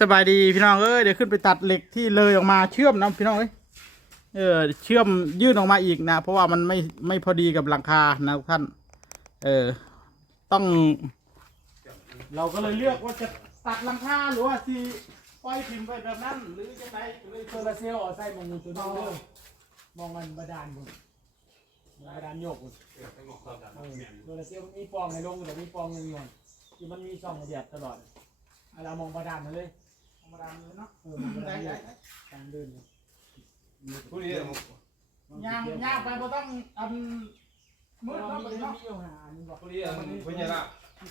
สบายดีพี่น้องเอ้ยเดี๋ยวขึ้นไปตัดเหล็กที่เลยออกมาเชื่อมนะพี่น้องเอ้ยเออเชื่อมยื่นออกมาอีกนะ เพราะว่ามันไม่ไม่พอดีกับหลังคานะทุกท่าน เออต้อง เราก็เลยเลือกว่าจะตัดหลังคาหรือว่าที่ปล่อยพิมพ์ไปแบบนั้น หรือจะไหนเลยโซลาร์เซลล์เอาใส่มองตัวนี้เด้อมองมันบาดาลบุญบาดาลโยกบุญเออโซลาร์เซลล์มีปองในลงแต่มีปองหนึ่งหน่อยที่มันมีช่องเบียบตลอดเรามองบาดาลมาเลย ธรรมดาเลยเนาะเออมองบาได้ดาลโยได้กทางเดินผู้นี้ย่างย่างไปเพราะต้องอันมืเมื่ดอเนาะเราไปไปเนาะเที่ยวหาอันนี้บอกผู้นี้มันผู้นี้ละ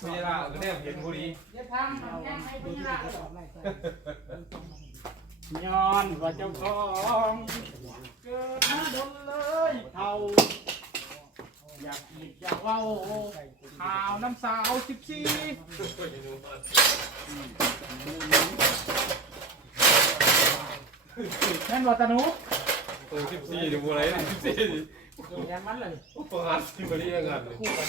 ผู้นี้ละก็ได้เห็นผู้นี้อย่าทำเราย่างให้ไปพี่ที่ละกระสอบไล่ใส่ย้อนว่าเจ้าของเกิดมาดนเลยเท่า อยากหยิบอยากเว้าข่าวน้ำสาวสิบสี่แม่นวัตนุตัวสิบสี่ดูอะไรสิบสี่ยันมันเลยประหารสิบนี้ยังไงคู่กัน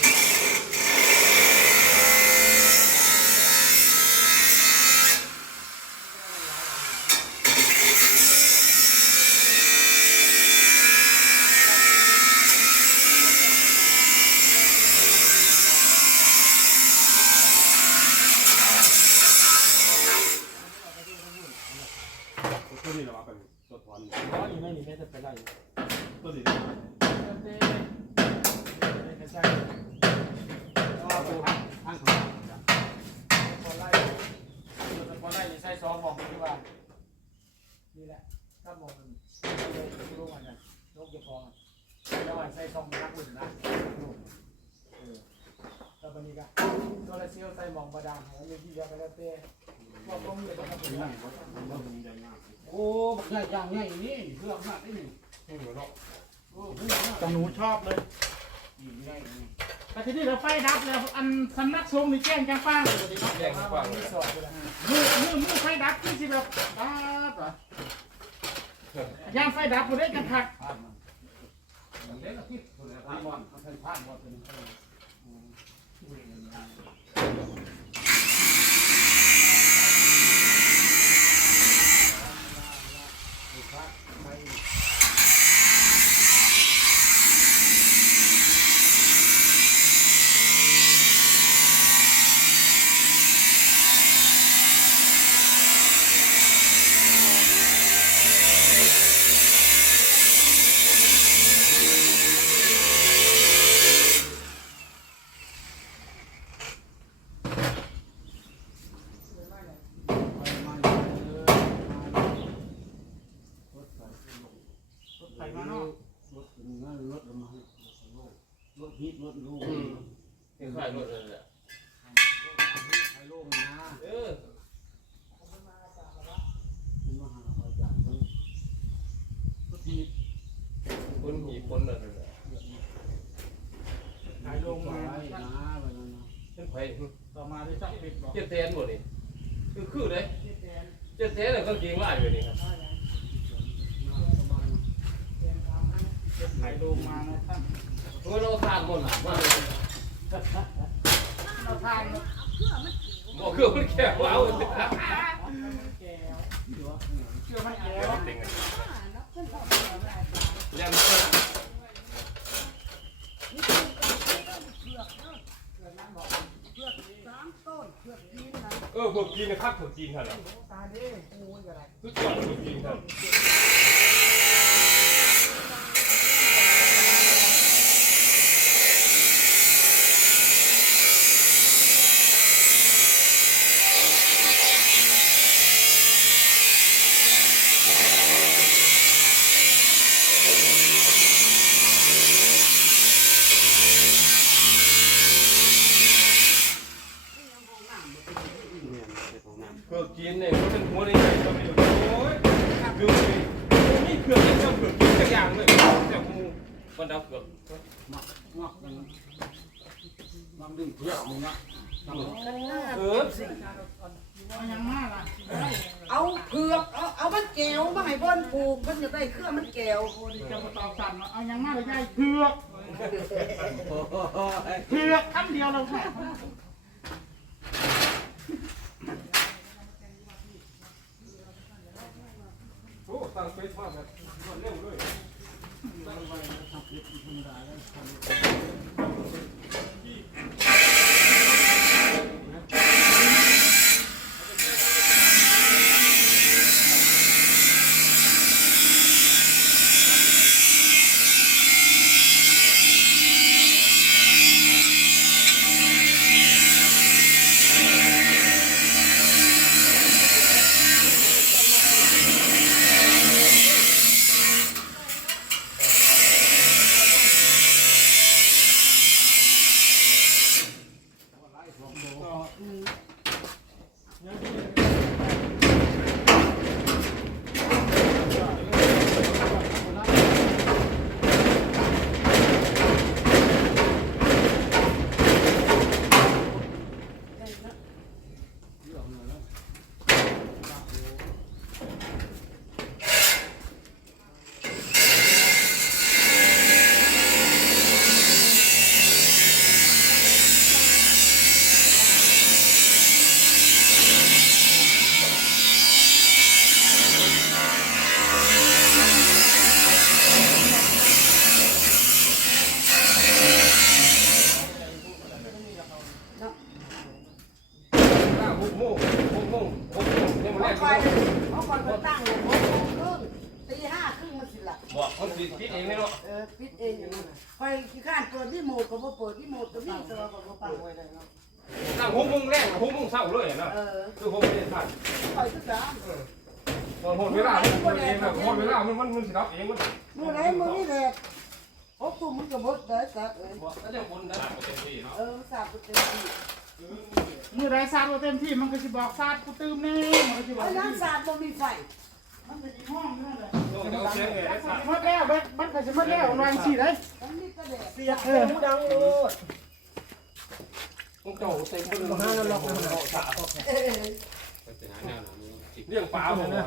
ตัวนี้เหรอเป็นตัวถอน เพราะนี่ไม่มีแม้แต่เป็นไร ตัวนี้เต้เต้ไม่ใช่ก็ตัวทางของพอไล่พอไล่ใส่ซองบอกว่านี่แหละถ้ามองมันเลยรู้ว่าเนี่ยกจะฟองแล้วว่าใส่ซองนักอุ่นนะเออแล้ววันนี้ก็โซลาเซลใส่หมองบาดาลของยังที่เดียวกันแล้วเต้ บอกลงเลยว่าเป็นไรโอ้บักใหญ่ย่างใหญ่นี่เพื่อนมากได้นี่นี่หัวเราะโอ้เพื่อนมากแต่หนูชอบเลยนี่ใหญ่นี่แต่ทีนี้เราไฟดับแล้วอันสำนักสงฆ์นี่แจ้งแจ้งฟ้างเลยวันนี้เนาะแย่งฟังมีสอดอยู่แล้วมือมือมือไฟดับที่สิแบบดับเหรอย่างไฟดับกูได้กันผักพลาดมันเด็กที่พลาดมันเขาใช้พลาดมันเป็น ไฟมาเนาะ รถนั่นรถมาร ถฮิตรถลูกนี่ขายรถเลยแหละไอ้ลูกนะเออเป็นมหาอาจารย์รถฮิตคนหีคนนั่นแหละถ่ายลงมาไว้นะไปนั่นนะเป็นไผต่อมาได้ช่องปิดบอกเจ็ดแสนหมดนี่คือคือเลยเจ็ดแสนเลยก็เก่งไล่ไปนี่ครับ ถ่ายลงมานะท่านเพราะเราทานหมดอะว่าเราทานบอกเครื่องมันแข็งว้าวแก้วเชื่อไหมแก้วเต็งยังสามต้นเพื่อกินนะเออพวกจีนนะครับพวกจีนครับตาดิโอ้ยอะไรทุกอย่างพวกจีนครับ พวกจีนเนี่ยเขาเป็นหัวในใจเขาไม่รู้โอ้ยคือมี เผือกยังเผือกกินสักอย่างเลยแต่มูมันดับเผือกมักมักมันมันดึงเพื่อนนี่นะเออเอายังมาล่ะเอาเผือกเอาเอามันแก้วมาให้เพิ่นปลูกมันจะได้เครื่องมันแก้วโอ้ดิเจ้าก็ตอบสั่นเอายังมาเลยยายเผือกโอ้โหเผือกคำเดียวเราค่ะ ต้องเฟซมาแบบรวดเร็วเล ยหน้าหกโมงหกโมงหกโมงเนี่ยมันแร เขา ก คอยเขาคอยไปตั้งหกโมงครึ่งตีห้าครึ่งมันสิละ บอกคนปิดปิดเองเลยเนาะ เออปิดเองอย่างนั้น คอยขี้ข้านเปิดที่โมดก็บ่เปิดที่โมดก็มีต่ว่าก็บ่ปังไว้ได้เนาะนั่งหกโมงแรกหกโมงเช้าเลยนะเออคือหกโมงเย็นผ่านคอยทุกอย่างพอหมดเวลามันเองแบบหมดเวลามันมันมันสิรับเองมันมื้อไหนมือนี้แหละหกทุ่มมันก็บ่ได้สักเอ้ยแล้วจะคนได้เต็มที่เนาะเออสาบเต็มที่มือใดซาดเต็มที่มันก็สิบอกซาดกูตื่มแน่มันก็สิบอกไอ้กน้ำสาดบ่มีไฟมันก็สิห้องนั่นแหละ สียงเอ๋มันสัตว์หมดแล้วเบิดมันก็สิหมดแล้ววางสิได้มันมีแต่แดดเสียเออดังโลดต้องเจ้าเต็มคนห้านั่นหรอกนะเออเรื่องปลาผมเรื่อง